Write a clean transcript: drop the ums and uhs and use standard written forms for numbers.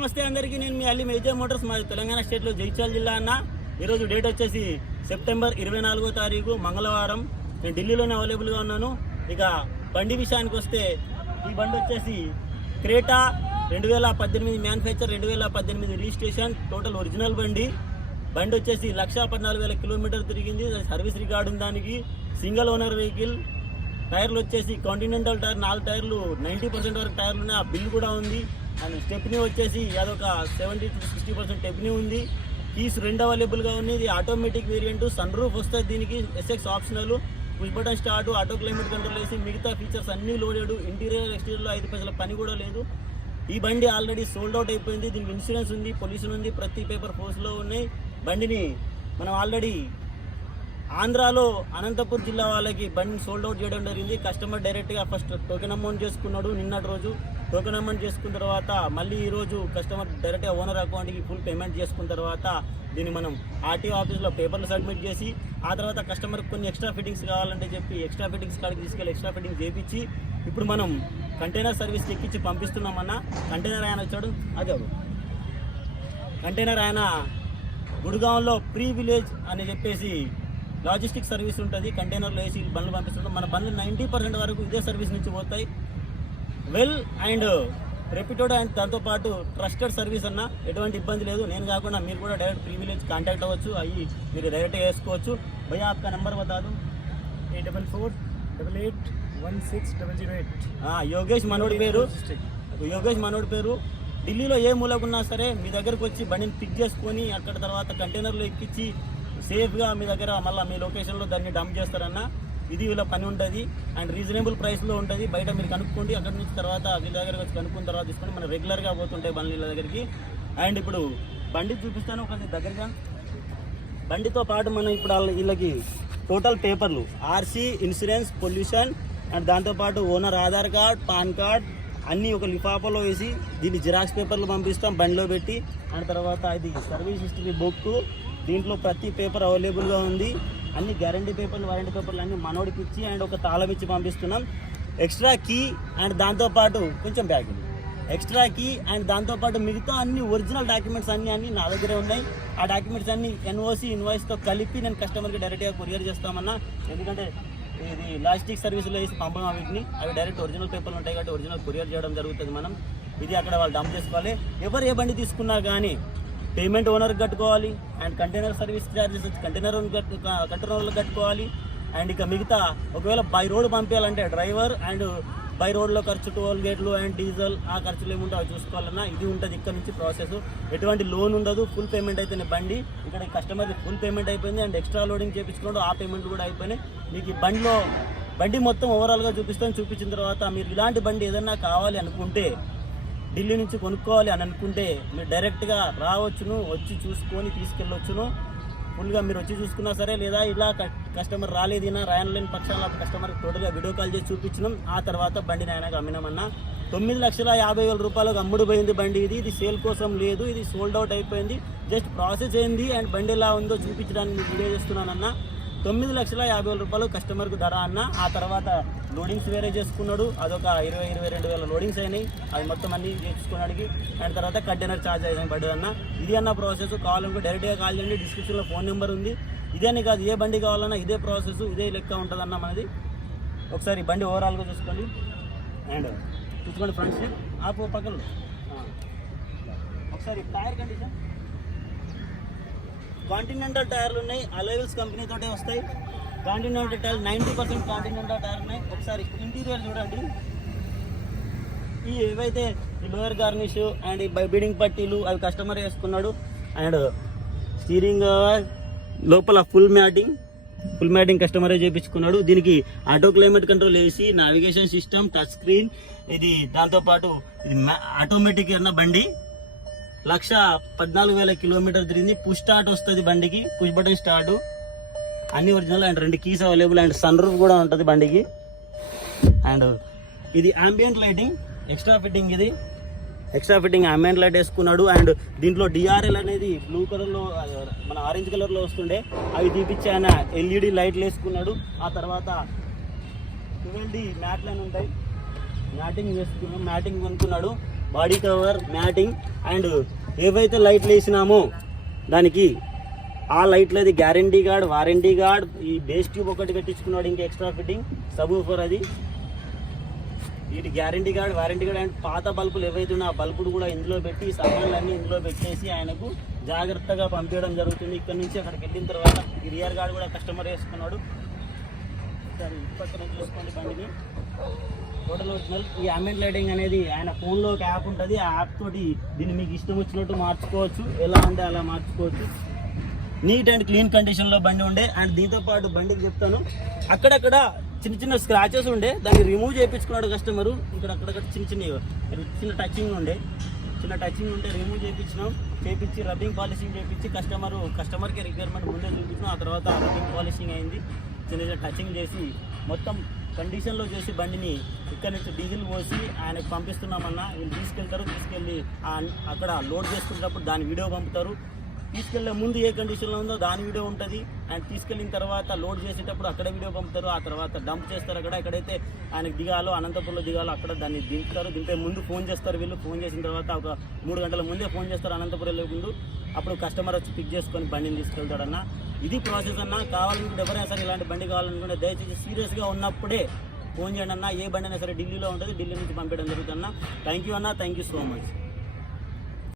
నమస్తే అందరికీ. నేను మీ అల్లి మేజర్ మోటార్స్, మా తెలంగాణ స్టేట్లో జైచాల్ జిల్లా అన్న. ఈరోజు డేట్ వచ్చేసి సెప్టెంబర్ 24వ తారీఖు మంగళవారం. నేను ఢిల్లీలోనే అవైలబుల్గా ఉన్నాను. ఇక బండి విషయానికి వస్తే ఈ బండి వచ్చేసి Creta 2018 manufacture, 2018 registration, total original బండి వచ్చేసి 1,14,000 కిలోమీటర్ తిరిగింది. సర్వీస్ రికార్డు ఉంది దానికి. Single owner vehicle. టైర్లు వచ్చేసి కాంటినెంటల్ టైర్, 4 టైర్లు 90% వరకు టైర్లు ఉన్నాయి. ఆ బిల్ కూడా ఉంది. అండ్ స్టెప్నీ వచ్చేసి అదొక 70-60% స్టెప్నీ ఉంది. కీస్ 2 అవైలబుల్గా ఉంది. ఇది ఆటోమేటిక్ వేరియంట్, సన్ రూఫ్ వస్తుంది దీనికి, SX optional, push button start, auto climate control వేసి మిగతా ఫీచర్స్ అన్నీ లోడెడ్. ఇంటీరియర్ ఎక్స్టీరియర్లో 5 పైసల పని కూడా లేదు. ఈ బండి ఆల్రెడీ సోల్డ్ అవుట్ అయిపోయింది. దీనికి ఇన్సూరెన్స్ ఉంది, పొల్యూషన్ ఉంది, ప్రతి పేపర్ ఫోర్స్లో ఉన్నాయి. బండిని మనం ఆల్రెడీ ఆంధ్రాలో అనంతపూర్ జిల్లా వాళ్ళకి బండిని సోల్డ్ అవుట్ చేయడం జరిగింది. కస్టమర్ డైరెక్ట్గా ఫస్ట్ టోకెన్ అమౌంట్ చేసుకున్నాడు నిన్నటి రోజు. టోకెన్ అమౌంట్ చేసుకున్న తర్వాత మళ్ళీ ఈరోజు కస్టమర్ డైరెక్ట్గా ఓనర్ అకౌంట్కి ఫుల్ పేమెంట్ చేసుకున్న తర్వాత దీన్ని మనం ఆర్టీఓ ఆఫీస్లో పేపర్లు సబ్మిట్ చేసి, ఆ తర్వాత కస్టమర్కి కొన్ని ఎక్స్ట్రా ఫిట్టింగ్స్ కావాలంటే చెప్పి ఎక్స్ట్రా ఫిట్టింగ్స్ కాడికి తీసుకెళ్ళి ఎక్స్ట్రా ఫిట్టింగ్స్ చేయించి ఇప్పుడు మనం కంటైనర్ సర్వీస్కి ఎక్కించి పంపిస్తున్నామన్నా. కంటైనర్ ఆయన వచ్చాడు, అదే కంటైనర్ ఆయన గుడిగాంలో ప్రీ విలేజ్ అని చెప్పేసి లాజిస్టిక్ సర్వీస్ ఉంటుంది. కంటైనర్లో వేసి బండ్లు పంపిస్తుంటాం. మన బండ్లు 90% వరకు ఇదే సర్వీస్ నుంచి పోతాయి. వెల్ అండ్ రెప్యూటెడ్ అండ్ దాంతోపాటు ట్రస్టెడ్ సర్వీస్ అన్న. ఎటువంటి ఇబ్బంది లేదు. నేను కాకుండా మీరు కూడా డైరెక్ట్ ప్రీ విలేజ్ కాంటాక్ట్ అవ్వచ్చు, అయ్యి మీరు డైరెక్ట్గా వేసుకోవచ్చు. భయ్యా आपका నెంబర్ बता दो. 8488160008. యోగేష్ మనోడి పేరు. యోగేష్ మనోడి పేరు. ఢిల్లీలో ఏ మూలకున్నా సరే మీ దగ్గరకు వచ్చి బండిని పిక్ చేసుకొని అక్కడ తర్వాత కంటైనర్లో ఎక్కించి సేఫ్గా మీ దగ్గర మళ్ళీ మీ లొకేషన్లో దాన్ని డంప్ చేస్తారన్న. ఇది వీళ్ళ పని ఉంటుంది అండ్ రీజనబుల్ ప్రైస్లో ఉంటుంది. బయట మీరు కనుక్కోండి, అక్కడి నుంచి తర్వాత వీళ్ళ దగ్గరకు వచ్చి కనుక్కున్న తర్వాత తీసుకొని మనం రెగ్యులర్గా పోతుంటాయి బండ్లు వీళ్ళ దగ్గరికి. అండ్ ఇప్పుడు బండి చూపిస్తాను ఒక దగ్గరగా. బండితో పాటు మనం ఇప్పుడు వీళ్ళకి టోటల్ పేపర్లు, ఆర్సీ, ఇన్సూరెన్స్, పొల్యూషన్ అండ్ దాంతోపాటు owner Aadhaar card, pan card అన్నీ ఒక లిఫాఫాలో వేసి దీన్ని జిరాక్స్ పేపర్లు పంపిస్తాం బండిలో పెట్టి. అండ్ తర్వాత ఇది సర్వీస్ హిస్టరీ బుక్, దీంట్లో ప్రతి పేపర్ అవైలబుల్గా ఉంది. అన్ని గ్యారంటీ పేపర్లు, వారంటీ పేపర్లు అన్నీ మనోడికి ఇచ్చి అండ్ ఒక తాళం ఇచ్చి పంపిస్తున్నాం. ఎక్స్ట్రా కీ అండ్ దాంతోపాటు కొంచెం బ్యాగ్ ఎక్స్ట్రా కీ అండ్ దాంతోపాటు మిగతా అన్ని ఒరిజినల్ డాక్యుమెంట్స్ అన్నీ నా దగ్గరే ఉన్నాయి. ఆ డాక్యుమెంట్స్ అన్నీ ఎన్ఓసి ఇన్వాయిస్తో కలిపి నేను కస్టమర్కి డైరెక్ట్గా కొరియర్ చేస్తామన్నా. ఎందుకంటే ఇది లాజిస్టిక్ సర్వీస్లో వేసి పంపం వీటిని. అవి డైరెక్ట్ ఒరిజినల్ పేపర్లు ఉంటాయి కాబట్టి ఒరిజినల్ కొరియర్ చేయడం జరుగుతుంది. మనం ఇది అక్కడ వాళ్ళు డంప్ చేసుకోవాలి. ఎవరు ఏ బండి తీసుకున్నా కానీ పేమెంట్ ఓనర్కి కట్టుకోవాలి అండ్ కంటైనర్ సర్వీస్ ఛార్జెస్ కంటైనర్లకు కట్టుకోవాలి. అండ్ ఇక మిగతా ఒకవేళ బై రోడ్ పంపించాలంటే డ్రైవర్ అండ్ బై రోడ్లో ఖర్చు, టోల్ గేట్లు అండ్ డీజిల్ ఆ ఖర్చులు ఏముంటో అవి చూసుకోవాలన్నా. ఇది ఉంటుంది ఇక్కడ నుంచి ప్రాసెస్. ఎటువంటి లోన్ ఉండదు, ఫుల్ పేమెంట్ అయితేనే బండి. ఇక్కడ కస్టమర్కి ఫుల్ పేమెంట్ అయిపోయింది అండ్ ఎక్స్ట్రా లోడింగ్ చేయించుకోవడం ఆ పేమెంట్ కూడా అయిపోయినాయి. మీకు ఈ బండి మొత్తం ఓవరాల్గా చూపించిన తర్వాత మీరు ఇలాంటి బండి ఏదన్నా కావాలి అనుకుంటే, ఢిల్లీ నుంచి కొనుక్కోవాలి అని అనుకుంటే మీరు డైరెక్ట్గా రావచ్చును, వచ్చి చూసుకొని తీసుకెళ్ళొచ్చును. ఫుల్గా మీరు వచ్చి చూసుకున్నా సరే, లేదా ఇలా కస్టమర్ రాలేదినా రాయలేని పక్షాల కస్టమర్కి టోటల్గా వీడియో కాల్ చేసి చూపించినాం. ఆ తర్వాత బండిని ఆయనకు అమ్మినామన్నా. 9,50,000 రూపాయలకు అమ్ముడు పోయింది బండి. ఇది సేల్ కోసం లేదు, ఇది సోల్డ్ అవుట్ అయిపోయింది. జస్ట్ ప్రాసెస్ అయింది అండ్ బండి ఎలా ఉందో చూపించడానికి వీడియో చేస్తున్నానన్నా. 9,50,000 రూపాయలు కస్టమర్కు ధర అన్న. ఆ తర్వాత లోడింగ్స్ వేరే చేసుకున్నాడు, అదొక 22,000 లోడింగ్స్ అయినాయి. అవి మొత్తం అన్నీ చేసుకున్నాడికి. అండ్ తర్వాత కంటైనర్ ఛార్జ్ అయినా పడ్డది అన్న. ఇది అన్న ప్రాసెస్. కావాలనుకో డైరెక్ట్గా కాల్ చేయండి, డిస్క్రిప్షన్లో ఫోన్ నెంబర్ ఉంది. ఇదేనే కాదు, ఏ బండి కావాలన్నా ఇదే ప్రాసెస్, ఇదే లెక్క ఉంటుంది అన్న మనది. ఒకసారి బండి ఓవరాల్గా చూసుకోండి అండ్ చూసుకోండి ఫ్రెండ్స్. ఆపు పక్కన ఒకసారి టైర్ కండిషన్. కాంటినెంటల్ టైర్లు ఉన్నాయి, అలైవిల్స్ కంపెనీ తోటే వస్తాయి. కాంటినెంటల్ టైర్ 90% కాంటినెంటల్ టైర్ ఉన్నాయి. ఒకసారి ఇంటీరియర్ చూడండి. ఈ ఏవైతే ఈ లోయర్ గార్నిష్ అండ్ ఈ బీడింగ్ పట్టీలు అవి కస్టమర్ వేసుకున్నాడు. అండ్ స్టీరింగ్ లోపల ఫుల్ మ్యాటింగ్ కస్టమరే చేయించుకున్నాడు. దీనికి auto climate control, AC, navigation system, touch screen, ఇది దాంతోపాటు ఇది ఆటోమేటిక్ అన్న బండి. 1,14,000 కిలోమీటర్ తిరిగింది. పుష్ స్టార్ట్ వస్తుంది బండికి, పుష్ బటన్ స్టార్ట్, అన్ని original and 2 keys available and sunroof కూడా ఉంటుంది బండికి. అండ్ ఇది అంబియంట్ లైటింగ్ ఎక్స్ట్రా ఫిట్టింగ్. ఇది ఎక్స్ట్రా ఫిట్టింగ్ అంబియంట్ లైట్ వేసుకున్నాడు. అండ్ దీంట్లో డిఆర్ఎల్ అనేది బ్లూ కలర్లో, మన ఆరెంజ్ కలర్లో వస్తుండే, అవి తీపిచ్చి ఆయన ఎల్ఈడి లైట్లు వేసుకున్నాడు. ఆ తర్వాత 12D మ్యాట్ లైన్ ఉంటాయి, మ్యాటింగ్ కొనుక్కున్నాడు. బాడీ కవర్, మ్యాటింగ్ అండ్ ఏవైతే లైట్లు వేసినామో దానికి ఆ లైట్లది గ్యారంటీ కార్డ్, వారంటీ కార్డ్, ఈ బేస్ ట్యూబ్ ఒకటి పెట్టించుకున్నాడు, ఇంకా ఎక్స్ట్రా ఫిట్టింగ్ సబూఫర్ అది, వీటి guarantee card, warranty card and పాత బల్బులు ఏవైతే ఉన్నాయో ఆ బల్బులు కూడా ఇందులో పెట్టి ఈ సామాన్లన్నీ ఇందులో పెట్టేసి ఆయనకు జాగ్రత్తగా పంపించడం జరుగుతుంది. ఇక్కడ నుంచి అక్కడికి వెళ్ళిన తర్వాత ఈ రియర్ గార్డ్ కూడా కస్టమర్ వేసుకున్నాడు. సరే పక్కన చూసుకోండి బండిని. Total original. ఈ అంబియంట్ లైటింగ్ అనేది ఆయన ఫోన్లో ఒక యాప్ ఉంటుంది, ఆ యాప్ తోటి దీన్ని మీకు ఇష్టం వచ్చినట్టు మార్చుకోవచ్చు, ఎలా అంటే అలా మార్చుకోవచ్చు. నీట్ అండ్ క్లీన్ కండిషన్లో బండి ఉండే. అండ్ దీంతో పాటు బండికి చెప్తాను, అక్కడక్కడ చిన్న చిన్న స్క్రాచెస్ ఉండే, దాన్ని రిమూవ్ చేయించుకున్నాడు కస్టమరు. ఇక్కడ అక్కడక్కడ చిన్న టచింగ్ ఉండే రిమూవ్ చేయించి రబ్బింగ్ పాలిషింగ్ చేయించి కస్టమర్కి రిక్వైర్మెంట్ ముందే చూపించినాం. ఆ తర్వాత రబ్బింగ్ పాలిషింగ్ అయింది, చిన్న టచింగ్ చేసి మొత్తం కండిషన్లో చేసి బండిని ఇక్కడ నుంచి డీజిల్ పోసి ఆయనకు పంపిస్తున్నామన్నా. వీళ్ళు తీసుకెళ్ళి అక్కడ లోడ్ చేసుకునేటప్పుడు దాని వీడియో పంపుతారు. తీసుకెళ్లే ముందు ఏ కండిషన్లో ఉందో దాని వీడియో ఉంటుంది, అండ్ తీసుకెళ్ళిన తర్వాత లోడ్ చేసేటప్పుడు అక్కడ వీడియో పంపుతారు. ఆ తర్వాత డంప్ చేస్తారు, ఎక్కడైతే ఆయనకు దిగాలో, అనంతపురంలో దిగాలో అక్కడ దాన్ని దింపుతారు. దింపే ముందు ఫోన్ చేస్తారు వీళ్ళు. ఫోన్ చేసిన తర్వాత ఒక 3 గంటల ముందే ఫోన్ చేస్తారు అనంతపురం వెళ్ళే ముందు. అప్పుడు కస్టమర్ వచ్చి పిక్ చేసుకొని బండిని తీసుకెళ్తాడన్న. ఇది ప్రాసెస్ అన్న. కావాలనుకుంటే ఎవరైనా సరే ఇలాంటి బండి కావాలనుకుంటే దయచేసి సీరియస్గా ఉన్నప్పుడే ఫోన్ చేయండి అన్న. ఏ బండి అయినా సరే ఢిల్లీలో ఉంటుంది, ఢిల్లీ నుంచి పంపించడం జరుగుతుంది అన్న. థ్యాంక్ యూ అన్న, థ్యాంక్ యూ సో మచ్.